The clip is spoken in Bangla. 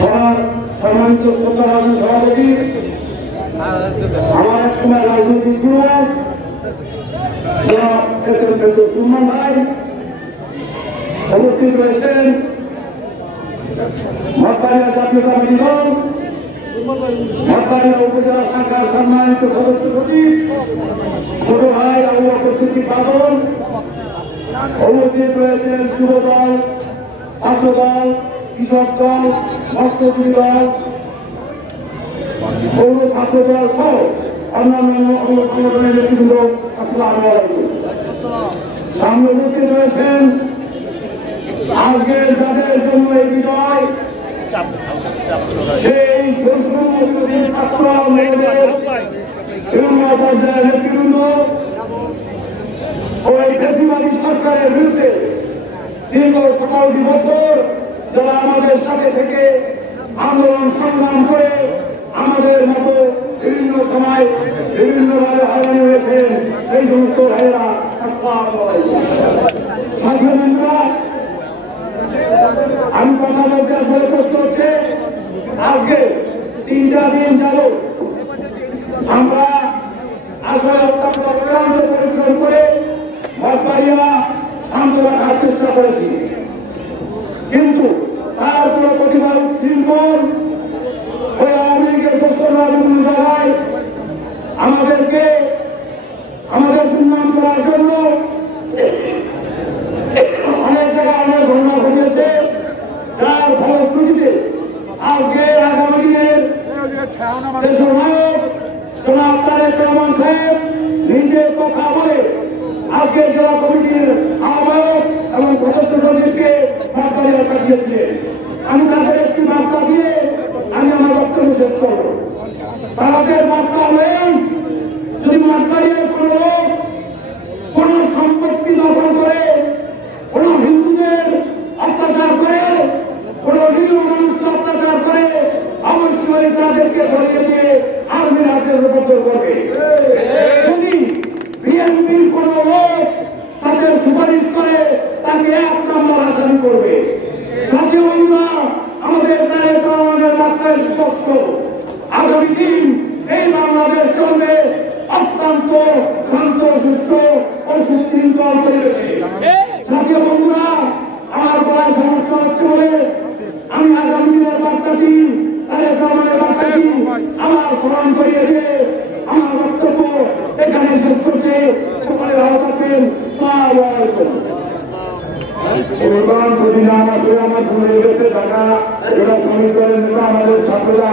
সবার সম্মানিত শ্রদ্ধাভাজন সভাপতি, আমার এক সময় রাজনৈতিক গুরু সুলমান ভাই উপস্থিত রয়েছেন, মঠবাড়িয়া জাতীয়তাবাদী দল মঠবাড়িয়া উপজেলা শাখার সম্মানিত সদস্য সচিব ছোট ভাই আবু বকর সিদ্দিক বাদল, উপস্থিত রয়েছেন যুব দল, ছাত্র দল, কৃষক দল, মৎস্যজীবী দল, পৌর ছাত্র দল সহ অন্যান্য সংগঠনের নেতৃবৃন্দ। আসসালামু আলাইকুম। সামনে উপস্থিত রয়েছেন আজকে যাদের জন্য এই বিজয়, সেই বিভিন্ন পর্যায়ের নেতৃবৃন্দ ওই বেশিবাদী সরকারের বিরুদ্ধে দীর্ঘ 17টি বছর যারা আমাদের সাথে থেকে আন্দোলন সংগ্রাম করে আমাদের মতো বিভিন্ন সময় বিভিন্নভাবে হয়রানি হয়েছেন, সেই সমস্ত ভাইয়েরা আমি কথা বলতে আসলে কষ্ট হচ্ছে। আজকে 3টা দিন যাব আমরা আসলে অত্যন্ত অক্লান্ত পরিশ্রম করে মঠবাড়িয়া শান্ত রাখার চেষ্টা করেছি, কিন্তু তার কোন প্রতিবাদ উচ্ছৃঙ্খল ওই আওয়ামী লীগের দোষরা বিভিন্ন জায়গায় আমাদেরকে আমাদের দুর্নাম করার জন্য অনেক জায়গায় অনেক ঘটনা ঘটেছে, যার ফলশ্রুতিতে আজকে আগামী দিনের দেশের নায়ক জনাব তারেক রহমান সাহেব নিজে কথা বলে আজকে জেলা কমিটির আহ্বায়ক এবং সদস্য সচিবকে মঠবাড়িয়া পাঠিয়েছিলেন। আমি তাদের একটি বার্তা দিয়ে আমি আমার বক্তব্য শেষ করব। তাদের বার্তা নেই, যদি মঠবাড়িয়ার কোন লোক কোন সম্পত্তি দখল করে, কোন হিন্দুদের অত্যাচার করে, কোন নিরীহ মানুষকে অত্যাচার করে, অবশ্যই তাদেরকে ধরিয়ে দিয়ে আর্মির হাতে রূপান্তর করবে। যদি বিএনপির কোন লোক তাকে সুপারিশ করে, তাকে 1 নম্বর আসামি করবে। জাতীয় বন্ধুরা, আমাদের তারেক রহমানের বার্তা স্পষ্ট, আগামী দিন এই বাংলাদেশ চলবে অত্যন্ত শান্ত, সুস্থ ও সুশৃঙ্খল পরিবেশে। জাতীয় বন্ধুরা, আমার গলায় সমস্যা হচ্ছে বলে আমি আগামী দিনের বার্তাটি, তারেক রহমানের বার্তাটি আমার স্মরণ করিয়ে দিয়ে আমার বক্তব্য এখানে শেষ করছে। সকলে ভালো থাকবেন। আসসালামু আলাইকুম। আমাদের ছাত্ররা